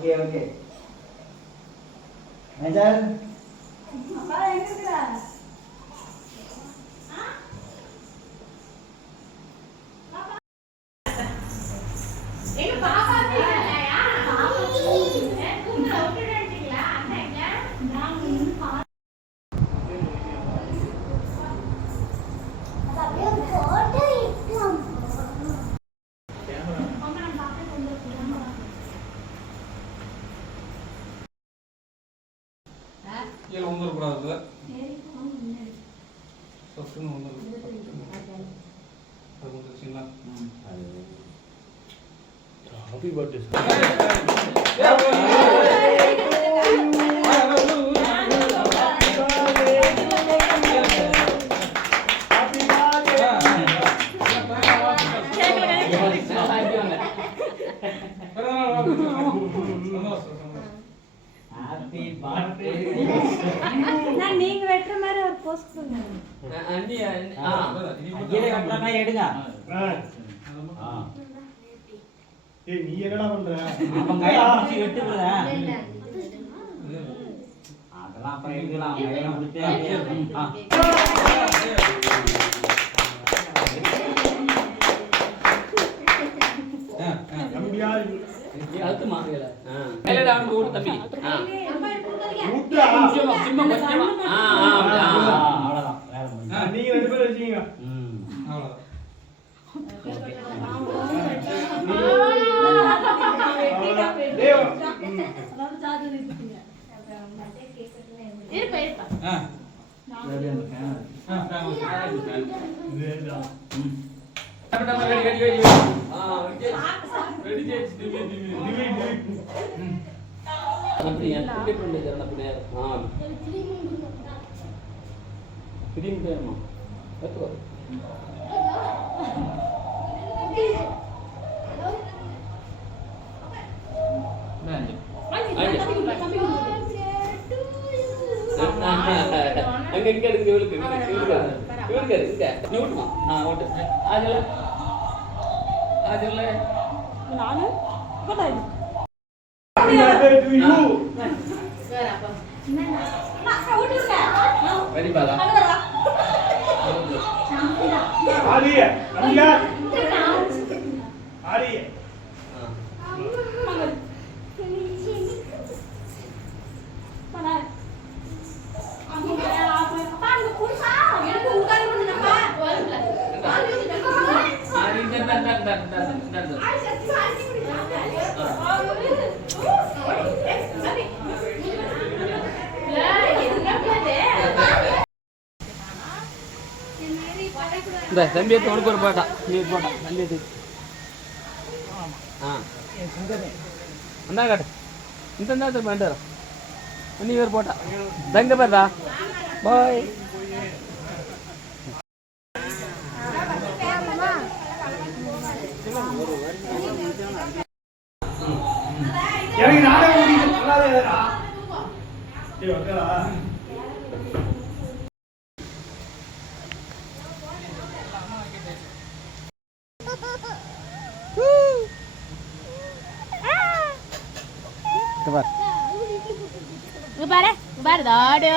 Okay okay major எங்க கீழே வந்துடக்கூடாது சொத்துன்னு வந்துடும் அது நான் நீங்க வெட்டுற மாதிரி ஒரு போஸ்ட் பண்ணுங்க கீழே கட்டுற மாதிரி எடுங்க. ஏய் நீ என்னடா பண்ற? கையில பிடிச்சி விடுறேன் அதெல்லாம் அப்புறம் எடுக்கலாம். கையில பிடிச்சி ஆ. தம்பியா? ஊட்டா ஆ, அவ்வளவுதான் வேலை முடிஞ்சு. நீங்க ரெண்டு பேரும் வச்சீங்க ம். அங்க இங்க இருக்கு இவளுக்கு இவளுக்கு நீ ஓட்டு அதுல அதுல நானு to you. வேற அப்பா வெரி பாதா ஆதி தம்பியா ஆதி இந்த இந்த இந்த இந்த இந்த இந்த இந்த தம்பி எடுத்து உனக்கு ஒரு போட்டா. நீ ஒரு போட்டா. தம்பி எடுத்து. ஆ. அந்தா காட்டு. இந்த இந்த இந்த வரும் நீ ஒரு போட்டா. தங்க பேர்டா பாய். எனக்கு நானே ஊட்டிட்டு சொல்லாதேடா டேய் பாரு பாரு தாடு